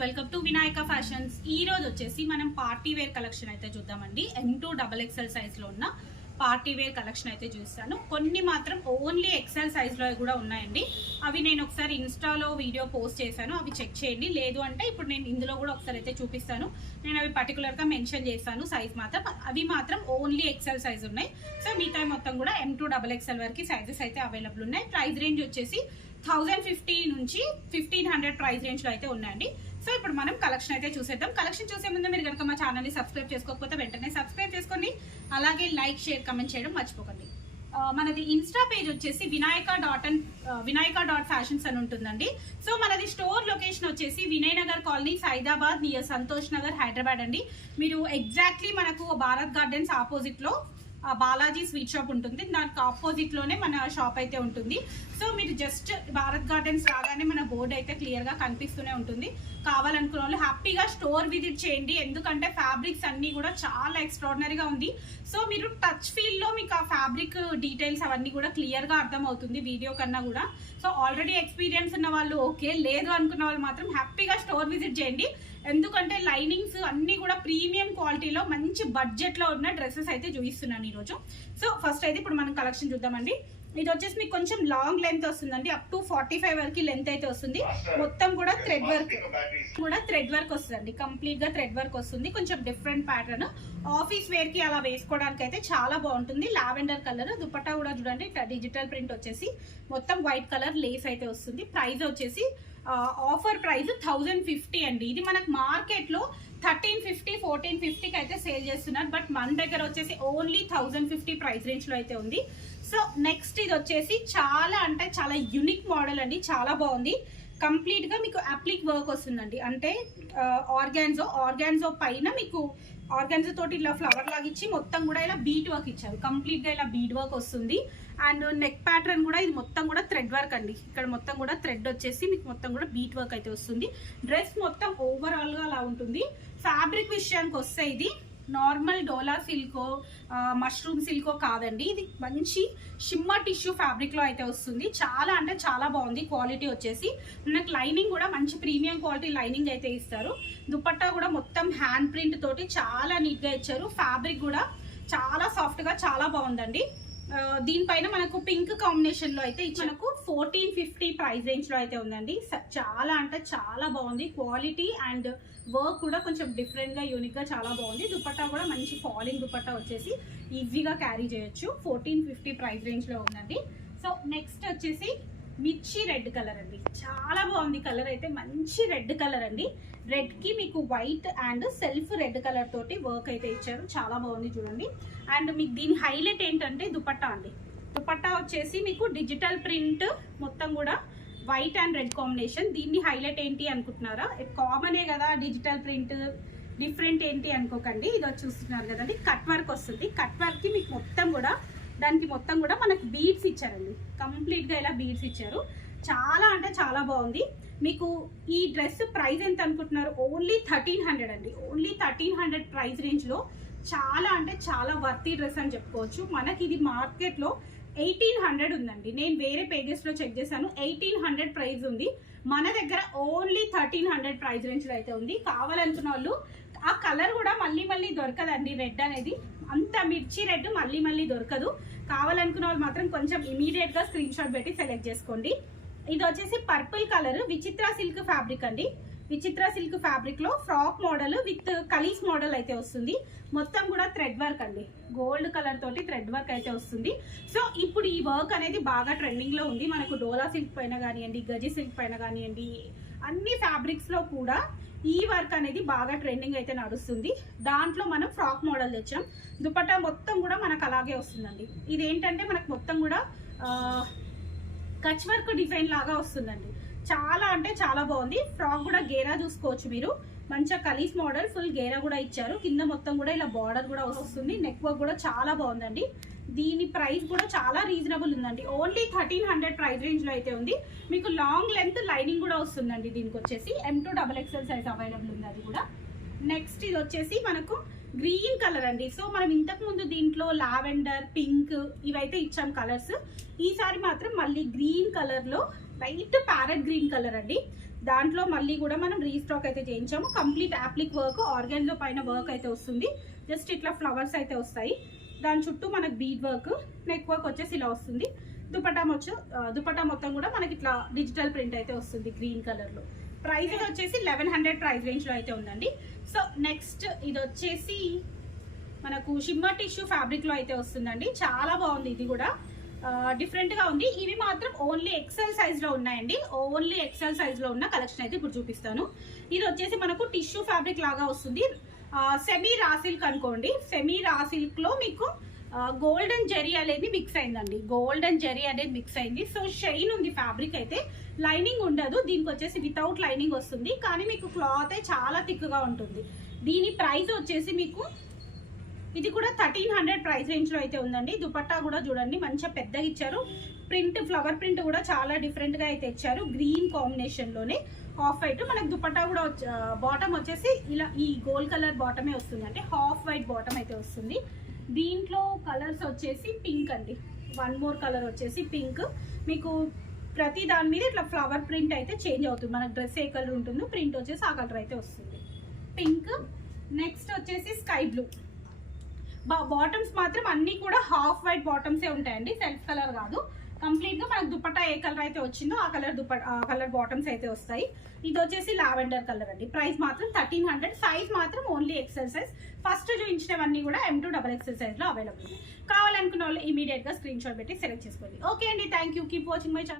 Welcome to Vinayaka fashions. ఈ రోజు వచ్చేసి మనం పార్టీ వేర్ కలెక్షన్ అయితే చూద్దామండి. ఎం టూ డబల్ ఎక్స్ఎల్ సైజ్లో ఉన్న పార్టీ వేర్ కలెక్షన్ అయితే చూస్తాను. కొన్ని మాత్రం ఓన్లీ ఎక్సెల్ సైజ్లో కూడా ఉన్నాయండి. అవి నేను ఒకసారి ఇన్స్టాలో వీడియో పోస్ట్ చేశాను. అవి చెక్ చేయండి. లేదు అంటే ఇప్పుడు నేను ఇందులో కూడా ఒకసారి అయితే చూపిస్తాను. నేను అవి పర్టికులర్గా మెన్షన్ చేస్తాను సైజ్ మాత్రం. అవి మాత్రం ఓన్లీ ఎక్సెల్ సైజ్ ఉన్నాయి. సో మిగతా మొత్తం కూడా ఎం టూ డబల్ ఎక్స్ఎల్ వరకు సైజెస్ అయితే అవైలబుల్ ఉన్నాయి. ప్రైస్ రేంజ్ వచ్చేసి థౌజండ్ ఫిఫ్టీ నుంచి ఫిఫ్టీన్ హండ్రెడ్ ప్రైస్ రేంజ్లో అయితే ఉన్నాయండి. సో ఇప్పుడు మనం కలెక్షన్ అయితే చూసేద్దాం. కలెక్షన్ చూసే ముందు మీరు కనుక మా ఛానల్ని సబ్స్క్రైబ్ చేసుకోకపోతే వెంటనే సబ్స్క్రైబ్ చేసుకోండి అలాగే లైక్ షేర్ కమెంట్ చేయడం మర్చిపోకండి. మనది ఇన్స్టా పేజ్ వచ్చేసి Vinayaka dot and Vinayaka dot fashions అని ఉంటుందండి. సో మనది స్టోర్ లొకేషన్ వచ్చేసి వినయనగర్ కాలనీ సైదాబాద్ నియర్ సంతోష్ నగర్ హైదరాబాద్ అండి. మీరు ఎగ్జాక్ట్లీ మనకు భారత్ గార్డెన్స్ ఆపోజిట్లో బాలాజీ స్వీట్ షాప్ ఉంటుంది. దానికి ఆపోజిట్లోనే మన షాప్ అయితే ఉంటుంది. సో మీరు జస్ట్ భారత్ గార్డెన్స్ రాగానే మన బోర్డు అయితే క్లియర్గా కనిపిస్తూనే ఉంటుంది. కావాలనుకున్న వాళ్ళు హ్యాపీగా స్టోర్ విజిట్ చేయండి. ఎందుకంటే ఫ్యాబ్రిక్స్ అన్నీ కూడా చాలా ఎక్స్ట్రాడినరీగా ఉంది. సో మీరు టచ్ ఫీల్డ్లో మీకు ఆ ఫ్యాబ్రిక్ డీటెయిల్స్ అవన్నీ కూడా క్లియర్గా అర్థమవుతుంది వీడియో కన్నా కూడా. సో ఆల్రెడీ ఎక్స్పీరియన్స్ ఉన్న వాళ్ళు ఓకే లేదు అనుకున్న వాళ్ళు మాత్రం హ్యాపీగా స్టోర్ విజిట్ చేయండి. ఎందుకంటే లైనింగ్స్ అన్ని కూడా ప్రీమియం క్వాలిటీలో మంచి బడ్జెట్లో ఉన్న డ్రెస్సెస్ అయితే చూపిస్తున్నాను ఈరోజు. సో ఫస్ట్ అయితే ఇప్పుడు మనం కలెక్షన్ చూద్దామండి. ఇది వచ్చేసి మీకు కొంచెం లాంగ్ లెంత్ వస్తుందండి. అప్ టు ఫార్టీ ఫైవ్ వరకు లెంత్ అయితే వస్తుంది. మొత్తం కూడా థ్రెడ్ వర్క్ కూడా థ్రెడ్ వర్క్ వస్తుందండి. కంప్లీట్గా థ్రెడ్ వర్క్ వస్తుంది. కొంచెం డిఫరెంట్ ప్యాటర్న్ ఆఫీస్ వేర్కి అలా వేసుకోవడానికి అయితే చాలా బాగుంటుంది. లావెండర్ కలర్ దుపట్టా కూడా చూడండి. డిజిటల్ ప్రింట్ వచ్చేసి మొత్తం వైట్ కలర్ లేస్ అయితే వస్తుంది. ప్రైస్ వచ్చేసి ఆఫర్ ప్రైస్ థౌజండ్ ఫిఫ్టీ అండి. ఇది మనకు మార్కెట్లో థర్టీన్ ఫిఫ్టీ ఫోర్టీన్ ఫిఫ్టీకి అయితే సేల్ చేస్తున్నారు. బట్ మన దగ్గర వచ్చేసి ఓన్లీ థౌజండ్ ఫిఫ్టీ ప్రైస్ రేంజ్లో అయితే ఉంది. సో నెక్స్ట్ ఇది వచ్చేసి చాలా అంటే చాలా యునిక్ మోడల్ అండి. చాలా బాగుంది. కంప్లీట్గా మీకు అప్లిక్ వర్క్ వస్తుందండి. అంటే ఆర్గాన్జో ఆర్గాన్జో పైన మీకు ఆర్గాన్జో తోటి ఇలా ఫ్లవర్ లాగా ఇచ్చి మొత్తం కూడా ఇలా బీట్ వర్క్ ఇచ్చారు. కంప్లీట్గా ఇలా బీట్ వర్క్ వస్తుంది. అండ్ నెక్ ప్యాటర్న్ కూడా ఇది మొత్తం కూడా థ్రెడ్ వర్క్ అండి. ఇక్కడ మొత్తం కూడా థ్రెడ్ వచ్చేసి మీకు మొత్తం కూడా బీట్ వర్క్ అయితే వస్తుంది. డ్రెస్ మొత్తం ఓవరాల్గా అలా ఉంటుంది. ఫ్యాబ్రిక్ విషయానికి వస్తే ఇది నార్మల్ డోలా సిల్కో మష్రూమ్ సిల్కో కాదండి. ఇది మంచి షిమ్మర్ టిష్యూ ఫ్యాబ్రిక్లో అయితే వస్తుంది. చాలా అంటే చాలా బాగుంది క్వాలిటీ వచ్చేసి. మనకు లైనింగ్ కూడా మంచి ప్రీమియం క్వాలిటీ లైనింగ్ అయితే ఇస్తారు. దుపట్టా కూడా మొత్తం హ్యాండ్ ప్రింట్ తోటి చాలా నీట్గా ఇచ్చారు. ఫ్యాబ్రిక్ కూడా చాలా సాఫ్ట్గా చాలా బాగుందండి. దీనిపైన మనకు పింక్ కాంబినేషన్లో అయితే ఇచ్చి మనకు ఫోర్టీన్ ఫిఫ్టీ ప్రైస్ రేంజ్లో అయితే ఉందండి. చాలా అంటే చాలా బాగుంది. క్వాలిటీ అండ్ వర్క్ కూడా కొంచెం డిఫరెంట్గా యూనిక్గా చాలా బాగుంది. దుపట్టా కూడా మంచి ఫాలింగ్ దుపట్టా వచ్చేసి ఈజీగా క్యారీ చేయొచ్చు. ఫోర్టీన్ ఫిఫ్టీ ప్రైస్ రేంజ్లో ఉందండి. సో నెక్స్ట్ వచ్చేసి మిర్చి రెడ్ కలర్ అండి. చాలా బాగుంది కలర్ అయితే మంచి రెడ్ కలర్ అండి. రెడ్కి మీకు white and self red colour తోటి వర్క్ అయితే ఇచ్చారు. చాలా బాగుంది చూడండి. అండ్ మీకు దీని హైలైట్ ఏంటంటే దుపట్టా అండి. దుపట్టా వచ్చేసి మీకు డిజిటల్ ప్రింట్ మొత్తం కూడా వైట్ అండ్ రెడ్ కాంబినేషన్ దీన్ని హైలైట్ ఏంటి అనుకుంటున్నారా? కామనే కదా డిజిటల్ ప్రింట్ డిఫరెంట్ ఏంటి అనుకోకండి. ఇది చూస్తున్నారు కదండి. కట్ వర్క్ వస్తుంది. కట్ వర్క్కి మీకు మొత్తం కూడా దానికి మొత్తం కూడా మనకు బీడ్స్ ఇచ్చారండి. కంప్లీట్గా ఇలా బీడ్స్ ఇచ్చారు. చాలా అంటే చాలా బాగుంది. మీకు ఈ డ్రెస్ ప్రైస్ ఎంత అనుకుంటున్నారు? ఓన్లీ థర్టీన్ హండ్రెడ్ అండి. ఓన్లీ థర్టీన్ హండ్రెడ్ ప్రైస్ రేంజ్లో చాలా అంటే చాలా వర్తీ డ్రెస్ అని చెప్పుకోవచ్చు. మనకి ఇది మార్కెట్లో ఎయిటీన్ హండ్రెడ్ ఉందండి. నేను వేరే పేజెస్లో చెక్ చేశాను. ఎయిటీన్ హండ్రెడ్ ప్రైస్ ఉంది. మన దగ్గర ఓన్లీ థర్టీన్ హండ్రెడ్ ప్రైస్ రేంజ్లో అయితే ఉంది. కావాలనుకున్న వాళ్ళు ఆ కలర్ కూడా మళ్ళీ మళ్ళీ దొరకదండి. రెడ్ అనేది అంత మిర్చి రెడ్ మళ్ళీ మళ్ళీ దొరకదు. కావాలనుకున్న వాళ్ళు మాత్రం కొంచెం ఇమీడియట్గా స్క్రీన్ షాట్ పెట్టి సెలెక్ట్ చేసుకోండి. ఇది వచ్చేసి purple colour Vichitra silk fabric అండి. విచిత్ర సిల్క్ ఫ్యాబ్రిక్లో ఫ్రాక్ మోడల్ విత్ కలీస్ మోడల్ అయితే వస్తుంది. మొత్తం కూడా థ్రెడ్ వర్క్ అండి. గోల్డ్ కలర్ తోటి థ్రెడ్ వర్క్ అయితే వస్తుంది. సో ఇప్పుడు ఈ వర్క్ అనేది బాగా ట్రెండింగ్లో ఉంది. మనకు డోలా సిల్క్ పైన కానివ్వండి గజి సిల్క్ పైన కానివ్వండి అన్ని ఫ్యాబ్రిక్స్లో కూడా ఈ వర్క్ అనేది బాగా ట్రెండింగ్ అయితే నడుస్తుంది. దాంట్లో మనం ఫ్రాక్ మోడల్ తెచ్చాం. దుపట్టా మొత్తం కూడా మనకు అలాగే వస్తుందండి. ఇది ఏంటంటే మనకు మొత్తం కూడా కచ్ వర్క్ డిజైన్ లాగా వస్తుందండి. చాలా అంటే చాలా బాగుంది. ఫ్రాక్ కూడా గేరా చూసుకోవచ్చు మీరు. మంచిగా కలీఫ్ మోడల్ ఫుల్ గేరా కూడా ఇచ్చారు. కింద మొత్తం కూడా ఇలా బార్డర్ కూడా వస్తుంది. నెక్ వర్క్ కూడా చాలా బాగుందండి. దీని ప్రైస్ కూడా చాలా రీజనబుల్ ఉందండి. ఓన్లీ థర్టీన్ హండ్రెడ్ ప్రైస్ రేంజ్లో అయితే ఉంది. మీకు లాంగ్ లెంత్ లైనింగ్ కూడా వస్తుందండి దీనికి వచ్చేసి. M to double XL size available ఉంది అది కూడా. నెక్స్ట్ ఇది వచ్చేసి మనకు గ్రీన్ కలర్ అండి. సో మనం ఇంతకు ముందు దీంట్లో లావెండర్ పింక్ ఇవైతే ఇచ్చాం కలర్స్ ఈసారి మాత్రం మళ్ళీ గ్రీన్ కలర్లో లైట్ ప్యారెట్ గ్రీన్ కలర్ అండి. దాంట్లో మళ్ళీ కూడా మనం రీస్టాక్ అయితే చేయించాము. కంప్లీట్ యాప్లిక్ వర్క్ ఆర్గాన్లో పైన వర్క్ అయితే వస్తుంది. జస్ట్ ఇట్లా ఫ్లవర్స్ అయితే వస్తాయి. దాని చుట్టూ మనకు బీడ్ వర్క్ నెక్ వర్క్ వచ్చేసి ఇలా వస్తుంది. దుపటా మొచ్చు దుపటా మొత్తం కూడా మనకి ఇట్లా డిజిటల్ ప్రింట్ అయితే వస్తుంది గ్రీన్ కలర్లో ప్రైస్ వచ్చేసి లెవెన్ హండ్రెడ్ ప్రైస్ రేంజ్లో అయితే ఉందండి. సో నెక్స్ట్ ఇది వచ్చేసి మనకు షిమ్మర్ టిష్యూ ఫ్యాబ్రిక్లో అయితే వస్తుందండి. చాలా బాగుంది ఇది కూడా. డిఫరెంట్గా ఉంది. ఇవి మాత్రం ఓన్లీ ఎక్సెల్ సైజ్లో ఉన్నాయండి. ఓన్లీ ఎక్సెల్ సైజ్లో ఉన్న కలెక్షన్ అయితే ఇప్పుడు చూపిస్తాను. ఇది వచ్చేసి మనకు టిష్యూ ఫ్యాబ్రిక్ లాగా వస్తుంది. సెమీ రా సిల్క్ అనుకోండి. సెమీ రా మీకు గోల్డెన్ జెరీ అనేది మిక్స్ అయిందండి. గోల్డెన్ జెరీ అనేది మిక్స్ అయింది. సో షైన్ ఉంది ఫ్యాబ్రిక్ అయితే లైనింగ్ ఉండదు. దీనికి వచ్చేసి వితౌట్ లైనింగ్ వస్తుంది. కానీ మీకు క్లాత్ చాలా థిక్గా ఉంటుంది. దీని ప్రైస్ వచ్చేసి మీకు ఇది కూడా థర్టీన్ హండ్రెడ్ ప్రైస్ రేంజ్లో అయితే ఉందండి. దుపట్టా కూడా చూడండి మంచిగా పెద్దగా ఇచ్చారు. ప్రింట్ ఫ్లవర్ ప్రింట్ కూడా చాలా డిఫరెంట్గా అయితే ఇచ్చారు. గ్రీన్ కాంబినేషన్లోనే హాఫ్ వైట్ మనకు దుపట్టా కూడా బాటమ్ వచ్చేసి ఇలా ఈ గోల్డ్ కలర్ బాటమే వస్తుంది అంటే హాఫ్ వైట్ బాటమ్ అయితే వస్తుంది. దీంట్లో కలర్స్ వచ్చేసి పింక్ అండి. వన్ మోర్ కలర్ వచ్చేసి పింక్ మీకు ప్రతి దాని మీద ఇట్లా ఫ్లవర్ ప్రింట్ అయితే చేంజ్ అవుతుంది. మనకు డ్రెస్ ఏ కలర్ ఉంటుందో ప్రింట్ వచ్చేసి ఆ కలర్ అయితే వస్తుంది. పింక్ నెక్స్ట్ వచ్చేసి స్కై బ్లూ బాటమ్స్ మాత్రం అన్నీ కూడా హాఫ్ వైట్ బాటమ్సే ఉంటాయండి. సెల్ఫ్ కలర్ కాదు. కంప్లీట్గా మనకు దుపట్టా ఏ కలర్ అయితే వచ్చిందో ఆ కలర్ దుప కలర్ బాటమ్స్ అయితే వస్తాయి. ఇది వచ్చేసి లావెండర్ కలర్ అండి. ప్రైస్ మాత్రం థర్టీన్ హండ్రెడ్ సైజ్ మాత్రం ఓన్లీ ఎక్సెల్ సైజ్ ఫస్ట్ చూపించినవన్నీ కూడా ఎం టూ డబల్ ఎక్సెల్ సైజ్లో అవైలబుల్ కావాలనుకున్న వాళ్ళు ఇమీడియట్గా స్క్రీన్ షాట్ పెట్టి సెలెక్ట్ చేసుకోండి. ఓకే అండి. Thank you keep watching my channel